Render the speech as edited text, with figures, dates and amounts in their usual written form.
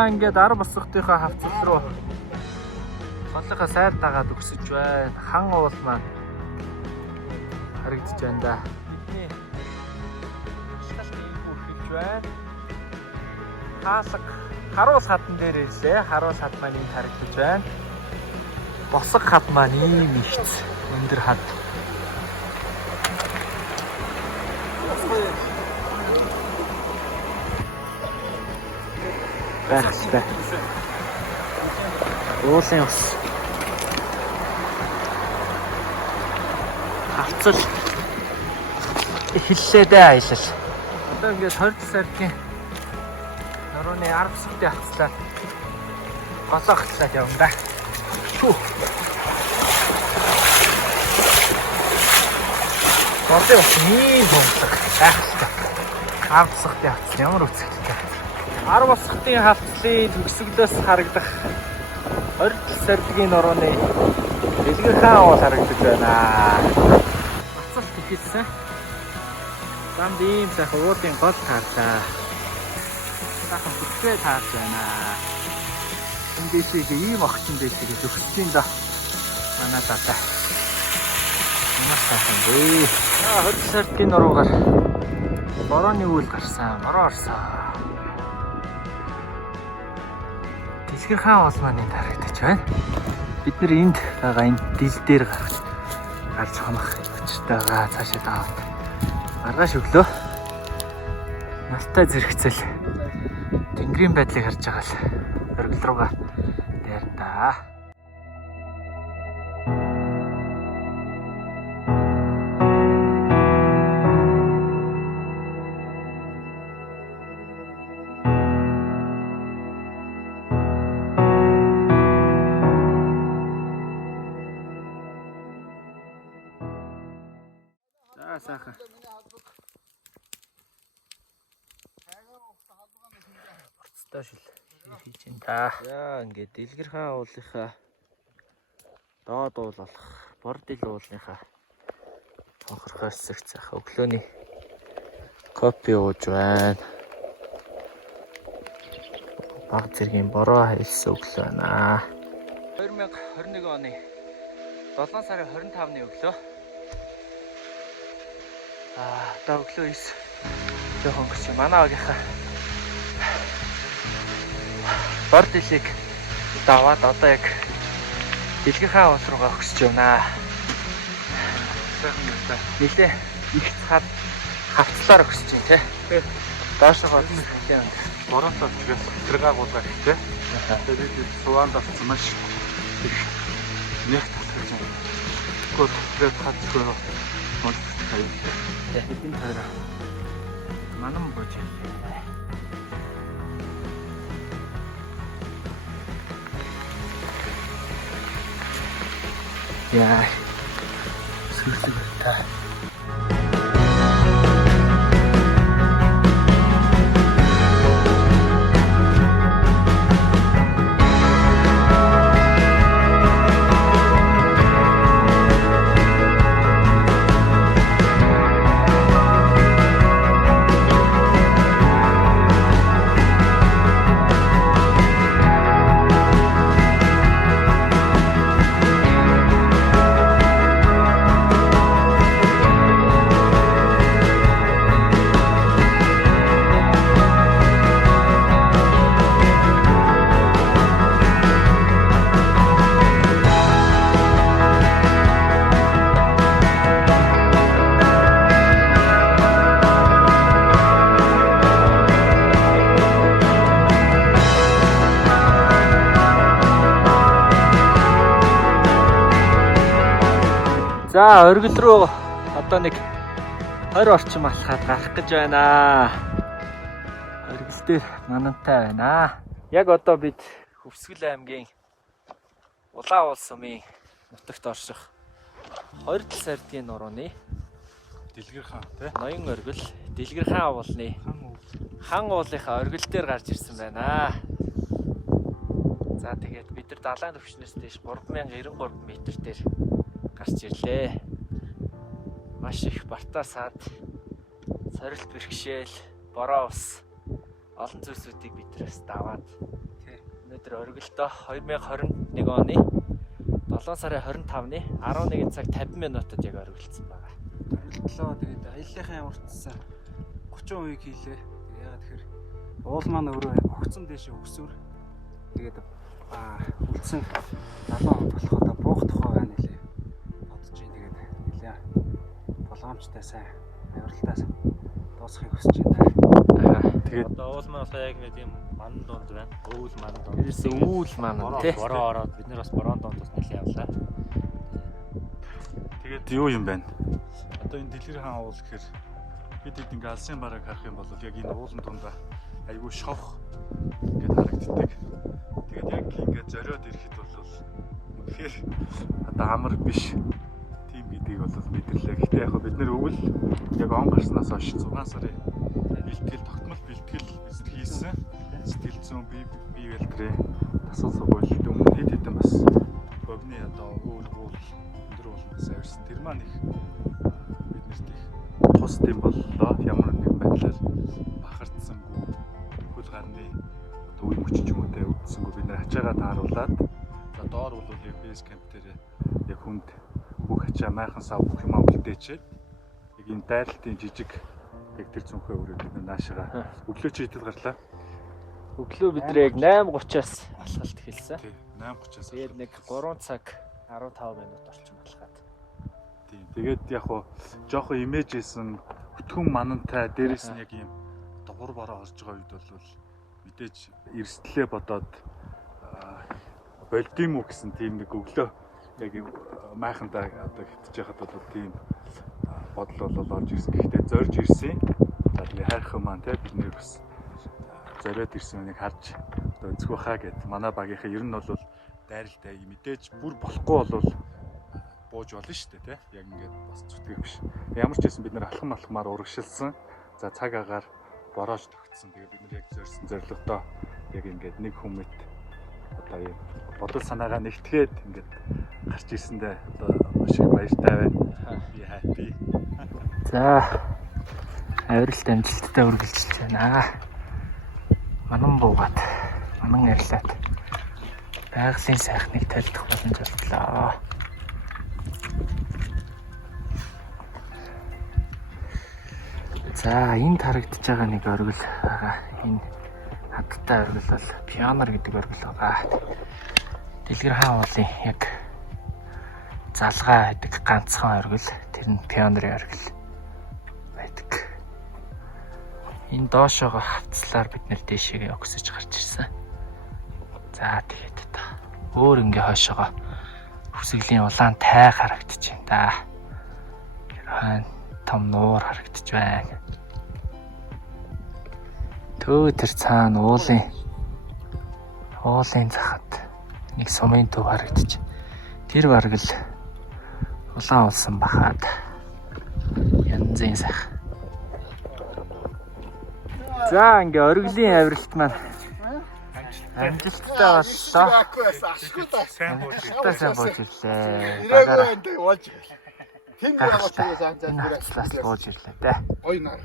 За ингээд 10 босготынхаа хавцал руу сонлынхаа сайр дагаад өгсөж байна. Хан уул маань харагдаж байна да. Бидний шалтгаалт иймгүй хэлж байна. Хаалга харуул хатан дээр ирлээ. Харуул хат маань энд харагдаж байна. Босго хат маань ийм ихц өндөр хат. Бахтай. Уулын ус. Хавцал эхэллээ дээ аялал. Одоо ингээд 20 сарын нурууны 10 сарын хавцлаад голоохтлаад явна да. Бордын ус ийм хонцлог байхтай. 10 сарын хавцал ямар үцгэлтэй. 10 босготын хавцлын төгсгөлөөс харагдах 20 саргийн нурууны дэлгэр хаан уул харагдаж байна. Бацалт ихэлсэн. Замд ийм сайхан уулын гол таарлаа. Сайхан бүтгэл таарч байна. Энэ дэшийг ийм огцон дэшийг зөвхөсчийн да. Манай дата. Маш сайхан дээ. 20 саргийн нуруугаар борооны үйл гарсан. Бороо орсон. Дэлгэр хаан уул маань энд харагдаж байна. Бид нэр энд байгаа энэ дил дээр гарч хонох өчтэйгээ цаашаа даваад маргааш өглөө настай зэрэгцэл тэнгэрийн байдлыг харж байгаа л оргил руугаа дайрна да. Сайхан. Орцтой шил хийж ин та. Яа ингээд дэлгэр хаан уулынхаа доод уул болох бордил уулынхаа хонхорхой хэсэгт сайхан өглөөний кофе ууж байна. Баг зэргийн бороо хэлсэн өглөө байна. 2021 оны 7 сарын 25-ны өглөө. Одоо өглөө 9 жоохон гүч манай агийнхаа бордилийг даваад одоо яг дэлгэр хаан уул руугаа өгсөж байна. Нилээ их цаад хавцлаар өгсөж байна тий. Доош руу тийм. Боронтой чигээс зэрэг агуулгаа хийтэй. Тэгээд суваанд авсан маш их нэг татгаж байна. Гол тэгээд хацгүй руу хэдийн таараа манам бож яа сүрсэг та за оргил руу одоо нэг 20 орчим алхаад гарах гэж байна. Оргил дээр манантай байна. Яг одоо бид Хөвсгөл аймгийн Улаан уул сумын нутагт орших 20 саргийн нурууны дэлгэр хаан тий. Ноён оргил дэлгэр хаан уулны хан уулынхаа оргил дээр гарч ирсэн байна. За тэгээд бид нар далайн төвчнөөс дэш 3093 м дээр гарч ирлээ. Маш их бартаа саад, сорилт бэрхшээл, бороо ус олон зүйлсүүдийг биднээс даваад өдөр оргилдоо 2021 оны 7 сарын 25-ны 11 цаг 50 минутад яг оргилцсан байгаа. Оргилдлоо. Тэгээд аяллахын уртсан 30% хийлээ. Яагаад тэгэхээр уул маань өөрөө огцон дэше өксөр. Тэгээд үлдсэн 70% болохоо буух тухай байна нэлээ. Бодож ийн тэгээд нэлээ болгоомжтой сайн аюултаас дуусахыг хүсэж байна. Тэгээд одоо уул маань яг нэг юм ман донд байна. Өвөл ман донд. Тэрээс өвөл маань тий. Бороо ороод бид нар бас бороон донд бас нэлээ явлаа. тэгээд юу юм байна? Одоо энэ дэлгэр хаан уул гэхээр бид ингээ алсын бараг харах юм бол яг энэ уулын тундаа айгүй шовх ингээд харагддаг. Тэгээд яг ингээд зориод ирэхэд бол үнэхээр одоо амар биш тийм гэдгийг бол мэдэрлээ. Гэхдээ яг бид нэр өвөл яг он гарснаас хойш 6 сарын бэлтгэл тогтмол бэлтгэл хийсэн. Сэтгэл зүйн бие бэлтрээ тасал сургуульд өмнө хэд хэдэн бас богны одоо өвөл өндөр уулнаас авирсан. Тэр маань их бид нарт их тус тийм боллоо. Ямар нэгэн байдлаар бахардсангүй хөл гарны одоо үе мөч ч юм уу тэ өвдсөнгүй бид нар ачаагаа тааруулаад за доор бол яг бейс камп дээр яг хүнд бүх ачаа майхан сав бүх юм үлдээчээд яг энэ дайралтын жижиг яг тэр цүнхээ өрөө бид нар наашаага өглөө чи хэдэд гарлаа. Өглөө бид нэр яг 8:30-аас алхалт эхэлсэн. Тий 8:30-аас. Тэгээд нэг 3 цаг 15 минут орчим алхаад. Тийм. Тэгээд яг хуу жоохон имэжсэн өтгөн манантай дээрээс нь яг юм дугур бороо орж байгаа үед бол мэдээж эрсдлээ бодоод болдим уу гэсэн тийм нэг өглөө яг майхандаа одоо хитж яхад бол тийм бодол бол орж ирсэн. Гэхдээ зорж ирсэн. За тэгээ хайрхан маань те бид нэр бас зориод ирсэн үнийг харж одоо үзэх байхаа гэд манай багийнхаа ер нь бол дайралтай мэдээж бүр болохгүй бол бууж болно шүү дээ тий. Яг ингээд бас зүтгэх биш. Ямар ч байсан бид нэр алхамаар урагшилсан. За цаг агаар бороож тогтсон. Тэгээ бид нар яг зорьсон зорилгодоо яг ингээд нэг хүмүүст одоо юм бодол санаагаа нэгтгээд ингээд гарч ирсэндээ одоо маш их баяртай байна. Би happy. За авиралт амжилттай үргэлжилж байна. Манан буугаад манан арилаад байгалийн сайхныг тайлбарлах боломж олдлоо. За энд харагдаж байгаа нэг оргил байгаа. Энэ хаттай оргил бол пионер гэдэг оргил байгаа. Дэлгэр хаан уулын яг залгаа байдаг ганцхан оргил. Тэр нь пионерын оргил байдаг. Энэ доошоогоо хавцлаар бид нэр дээшээгээ өгсөж гарч ирсэн. За тэгээд одоо өөр ингээ хойшоогоо хүсгэлийн улаан тай харагдаж байна да. Хаан том нуур харагдаж байна. Төө тэр цаана уулын захад нэг сумын төв харагдаж. Тэр бараг л улаан улсан бахаад янзын сах. За ингээ оргилийн авиралт маань амжилттай боллоо. Сайн бууж Сайн бууж ирлээ. Ирээгүй энэ болж. Хин Гайхалтай. Энэ хатлаас бууж ирлээ дээ. Ой нар.